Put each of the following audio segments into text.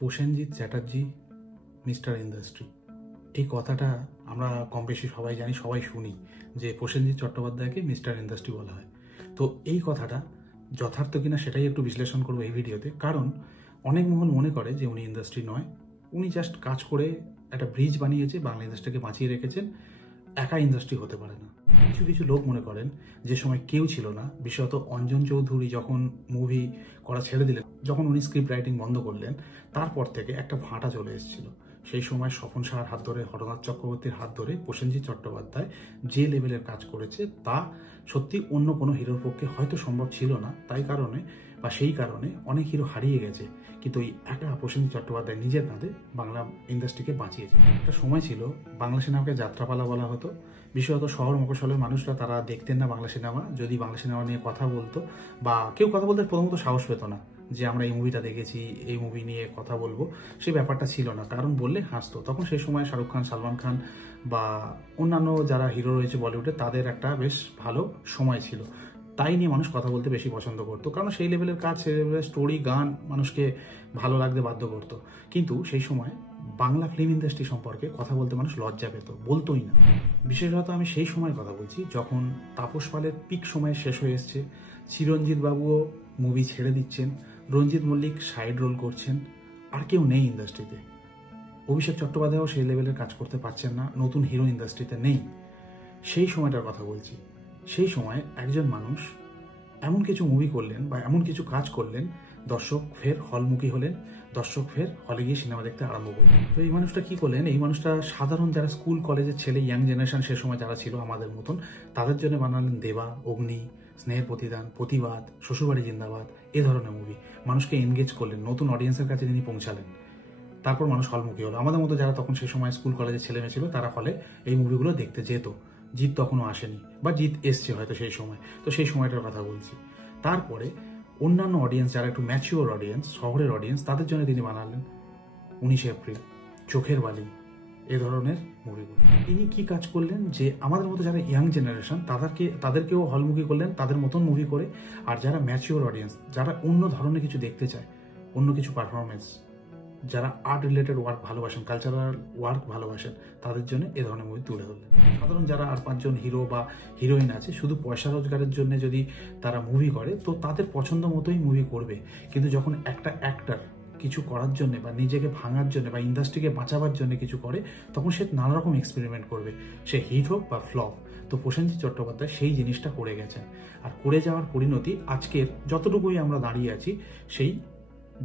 Prosenjit Chatterjee mister industry, এই কথাটা আমরা কম বেশি সবাই জানি, সবাই শুনি যে প্রসেনজিৎ চট্টোপাধ্যায়কে মিস্টার ইন্ডাস্ট্রি বলা হয়। তো এই কথাটা যথার্থ কিনা সেটাই একটু বিশ্লেষণ করবো এই ভিডিওতে। কারণ অনেক মহল মনে করে যে উনি ইন্ডাস্ট্রি নয়, উনি জাস্ট কাজ করে একটা ব্রিজ বানিয়েছে, বাংলা ইন্ডাস্ট্রিকে বাঁচিয়ে রেখেছেন, একা ইন্ডাস্ট্রি হতে পারে না। কিছু কিছু লোক মনে করেন যে সময় কেউ ছিল না, বিশেষত অঞ্জন চৌধুরী যখন মুভি করা ছেড়ে দিলেন, যখন উনি স্ক্রিপ্ট রাইটিং বন্ধ করলেন, তারপর থেকে একটা ভাঁটা চলে এসেছিল। সেই সময় স্বপন সাহার হাত ধরে, হরনাথ চক্রবর্তীর হাত ধরে প্রসেনজিৎ চট্টোপাধ্যায় যে লেভেলের কাজ করেছে তা সত্যি অন্য কোনো হিরোর পক্ষে হয়তো সম্ভব ছিল না। সেই কারণে অনেক হিরো হারিয়ে গেছে, কিন্তু এই একা প্রসেনজিৎ চট্টোপাধ্যায় নিজের কাঁধে বাংলা ইন্ডাস্ট্রিকে বাঁচিয়েছে। একটা সময় ছিল বাংলা সিনেমাকে যাত্রাপালা বলা হতো। বিশেষত শহর মফস্বলের মানুষরা তারা দেখতেন না বাংলা সিনেমা। যদি বাংলা সিনেমা নিয়ে কথা বলতো বা কেউ কথা বলতে প্রথমত সাহস পেত না যে আমরা এই মুভিটা দেখেছি, এই মুভি নিয়ে কথা বলবো, সেই ব্যাপারটা ছিল না। কারণ বললে হাসতো। তখন সেই সময় শাহরুখ খান, সালমান খান বা অন্যান্য যারা হিরো রয়েছে বলিউডে, তাদের একটা বেশ ভালো সময় ছিল। তাই নিয়ে মানুষ কথা বলতে বেশি পছন্দ করতো, কারণ সেই লেভেলের কাজ, সেই লেভেলের স্টোরি, গান মানুষকে ভালো লাগতে বাধ্য করতো। কিন্তু সেই সময় বাংলা ফিল্ম ইন্ডাস্ট্রি সম্পর্কে কথা বলতে মানুষ লজ্জা পেত, বলতোই না। বিশেষত আমি সেই সময়ের কথা বলছি যখন তাপস পালের পিক সময় শেষ হয়ে এসছে, চিরঞ্জিত বাবুও মুভি ছেড়ে দিচ্ছেন, রঞ্জিত মল্লিক সাইড রোল করছেন, আর কেউ নেই ইন্ডাস্ট্রিতে। অভিষেক চট্টোপাধ্যায়ও সেই লেভেলের কাজ করতে পারছেন না, নতুন হিরো ইন্ডাস্ট্রিতে নেই। সেই সময়টার কথা বলছি। সেই সময় একজন মানুষ এমন কিছু মুভি করলেন বা এমন কিছু কাজ করলেন, দর্শক ফের হলমুখী হলেন, দর্শক ফের হলে গিয়ে সিনেমা দেখতে আরম্ভ করলেন। তো এই মানুষটা কি করলেন? এই মানুষটা সাধারণ যারা স্কুল কলেজের ছেলে, ইয়াং জেনারেশন সে সময় যারা ছিল আমাদের মতন, তাদের জন্য বানালেন দেবা, অগ্নি, স্নেহের প্রতিদান, প্রতিবাদ, শ্বশুরবাড়ি জিন্দাবাদ, এ ধরনের মুভি। মানুষকে এনগেজ করলেন, নতুন অডিয়েন্সের কাছে তিনি পৌঁছালেন। তারপর মানুষ হলমুখী হলো। আমাদের মতো যারা তখন সেই সময় স্কুল কলেজের ছেলেমেয়ে ছিল, তারা হলে এই মুভিগুলো দেখতে যেত। জিৎ তখনও আসেনি, বা জিৎ এসছে হয়তো সেই সময়। তো সেই সময়টার কথা বলছি। তারপরে অন্যান্য অডিয়েন্স যারা একটু ম্যাচিওর অডিয়েন্স, শহরের অডিয়েন্স, তাদের জন্য তিনি বানালেন 19 এপ্রিল, চোখের বালি, এ ধরনের মুভিগুলো। তিনি কি কাজ করলেন যে আমাদের মতো যারা ইয়াং জেনারেশন তাদেরকেও হলমুখী করলেন তাদের মতন মুভি করে। আর যারা ম্যাচিওর অডিয়েন্স, যারা অন্য ধরনের কিছু দেখতে চায়, অন্য কিছু পারফরমেন্স, যারা আর্ট রিলেটেড ওয়ার্ক ভালোবাসেন, কালচারাল ওয়ার্ক ভালোবাসেন, তাদের জন্য এ ধরনের মুভি তুলে ধরলেন। সাধারণ যারা 4-5 জন হিরো বা হিরোইন আছে, শুধু পয়সা রোজগারের জন্য যদি তারা মুভি করে, তো তাদের পছন্দ মতোই মুভি করবে। কিন্তু যখন একটা অ্যাক্টর কিছু করার জন্য বা নিজেকে ভাঙার জন্য বা ইন্ডাস্ট্রিকে বাঁচাবার জন্য কিছু করে, তখন সে নানা রকম এক্সপেরিমেন্ট করবে, সে হিট হোক বা ফ্লপ। তো প্রসেনজিৎ চট্টোপাধ্যায় সেই জিনিসটা করে গেছেন, আর করে যাওয়ার পরিণতি আজকের যতটুকুই আমরা দাঁড়িয়ে আছি সেই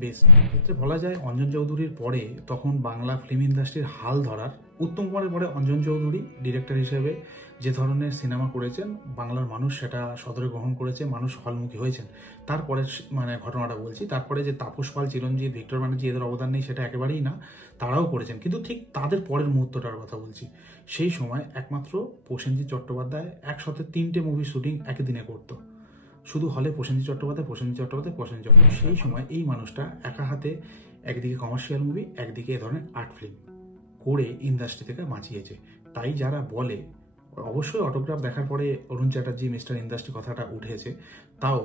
বেশ। ক্ষেত্রে বলা যায় অঞ্জন চৌধুরীর পরে তখন বাংলা ফিল্ম ইন্ডাস্ট্রির হাল ধরার, উত্তম কুমারের পরে অঞ্জন চৌধুরী ডিরেক্টর হিসেবে যে ধরনের সিনেমা করেছেন, বাংলার মানুষ সেটা সদরে গ্রহণ করেছে, মানুষ হলমুখী হয়েছেন। তারপরে ঘটনাটা বলছি, তারপরে যে তাপস পাল, চিরঞ্জিত, ভিক্টর ব্যানার্জি, এদের অবদান নেই সেটা একেবারেই না, তারাও করেছেন। কিন্তু ঠিক তাদের পরের মুহূর্তটার কথা বলছি। সেই সময় একমাত্র প্রসেনজিৎ চট্টোপাধ্যায় একসাথে 3টে মুভি শুটিং একই দিনে করতো, শুধু হলে প্রসেনজিৎ চট্টোপাধ্যায়। সেই সময় এই মানুষটা একা হাতে একদিকে কমার্শিয়াল মুভি, একদিকে এ ধরনের আর্ট ফিল্ম করে ইন্ডাস্ট্রি থেকে বাঁচিয়েছে। তাই যারা বলে, অবশ্যই অটোগ্রাফ দেখার পরে অরুণ চ্যাটার্জি মিস্টার ইন্ডাস্ট্রি কথাটা উঠেছে, তাও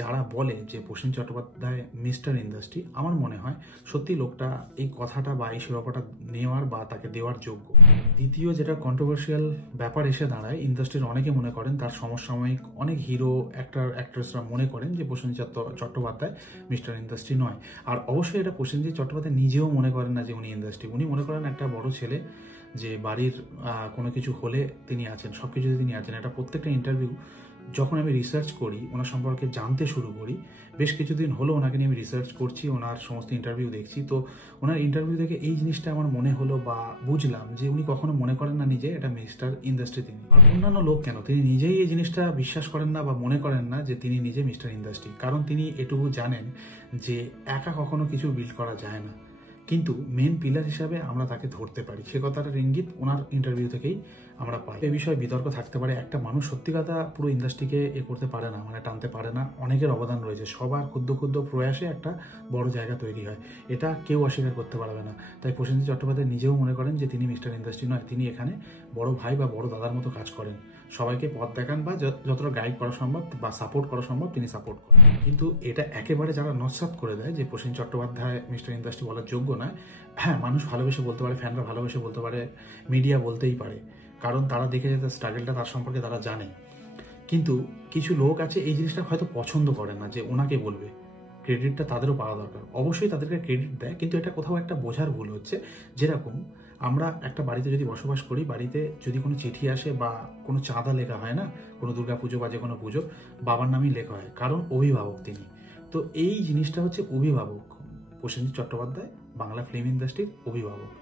যারা বলে যে প্রসেনজিৎ চট্টোপাধ্যায় মিস্টার ইন্ডাস্ট্রি, আমার মনে হয় সত্যি লোকটা এই কথাটা বা এই শিরোপাটা নেওয়ার বা তাকে দেওয়ার যোগ্য। দ্বিতীয় যেটা কন্ট্রোভার্সিয়াল ব্যাপার এসে দাঁড়ায়, ইন্ডাস্ট্রির অনেকে মনে করেন, তার সমসাময়িক অনেক হিরো, অ্যাক্ট্রেসরা মনে করেন যে প্রসেনজিৎ চট্টোপাধ্যায় মিস্টার ইন্ডাস্ট্রি নয়। আর অবশ্যই এটা প্রসেনজিৎ চট্টোপাধ্যায় নিজেও মনে করেন না যে উনি ইন্ডাস্ট্রি। উনি মনে করেন একটা বড় ছেলে, যে বাড়ির কোনো কিছু হলে তিনি আছেন, সব কিছুতে তিনি আছেন। এটা প্রত্যেকটা ইন্টারভিউ যখন আমি রিসার্চ করি, ওনার সম্পর্কে জানতে শুরু করি, বেশ কিছুদিন হলো ওনাকে নিয়ে আমি রিসার্চ করছি, ওনার সমস্ত ইন্টারভিউ দেখছি, তো ওনার ইন্টারভিউ দেখে এই জিনিসটা আমার মনে হলো বা বুঝলাম যে উনি কখনো মনে করেন না নিজে এটা মিস্টার ইন্ডাস্ট্রি তিনি। আর অন্যান্য লোক কেন, তিনি নিজেই এই জিনিসটা বিশ্বাস করেন না বা মনে করেন না যে তিনি নিজে মিস্টার ইন্ডাস্ট্রি। কারণ তিনি এটুকু জানেন যে একা কখনো কিছু বিল্ড করা যায় না, কিন্তু মেন পিলার হিসাবে আমরা তাকে ধরতে পারি। সে কথাটার ইঙ্গিত ওনার ইন্টারভিউ থেকেই আমরা পাই। এ বিষয়ে বিতর্ক থাকতে পারে। একটা মানুষ সত্যি কথা পুরো ইন্ডাস্ট্রিকে করতে পারে না, টানতে পারে না। অনেকের অবদান রয়েছে, সবার ক্ষুদ্র ক্ষুদ্র প্রয়াসে একটা বড় জায়গা তৈরি হয়, এটা কেউ অস্বীকার করতে পারবে না। তাই প্রসেনজিৎ চট্টোপাধ্যায় নিজেও মনে করেন যে তিনি মিস্টার ইন্ডাস্ট্রি নয়, তিনি এখানে বড় ভাই বা বড় দাদার মতো কাজ করেন। সবাইকে পথ দেখান বা যতটা গাইড করা সম্ভব বা সাপোর্ট করা সম্ভব তিনি সাপোর্ট করেন। কিন্তু এটা একেবারে যারা নস্যাৎ করে দেয় যে প্রসেনজিৎ চট্টোপাধ্যায় মিস্টার ইন্ডাস্ট্রি বলার যোগ্য নয়, হ্যাঁ মানুষ ভালোবেসে বলতে পারে, ফ্যানরা ভালোবেসে বলতে পারে, মিডিয়া বলতেই পারে, কারণ তারা দেখে যে তার স্ট্রাগলটা, তার সম্পর্কে তারা জানে। কিন্তু কিছু লোক আছে এই জিনিসটা হয়তো পছন্দ করে না যে ওনাকে বলবে, ক্রেডিটটা তাদেরও পাওয়া দরকার। অবশ্যই তাদেরকে ক্রেডিট দেয়, কিন্তু এটা কোথাও একটা বোঝার ভুল হচ্ছে। যেরকম আমরা একটা বাড়িতে যদি বসবাস করি, বাড়িতে যদি কোনো চিঠি আসে বা কোনো চাঁদা লেখা হয় না, কোনো দুর্গাপুজো বা যে কোনো পুজো, বাবার নামেই লেখা হয়, কারণ অভিভাবক তিনি। তো এই জিনিসটা হচ্ছে অভিভাবক। প্রসেনজিৎ চট্টোপাধ্যায় বাংলা ফিল্ম ইন্ডাস্ট্রির অভিভাবক।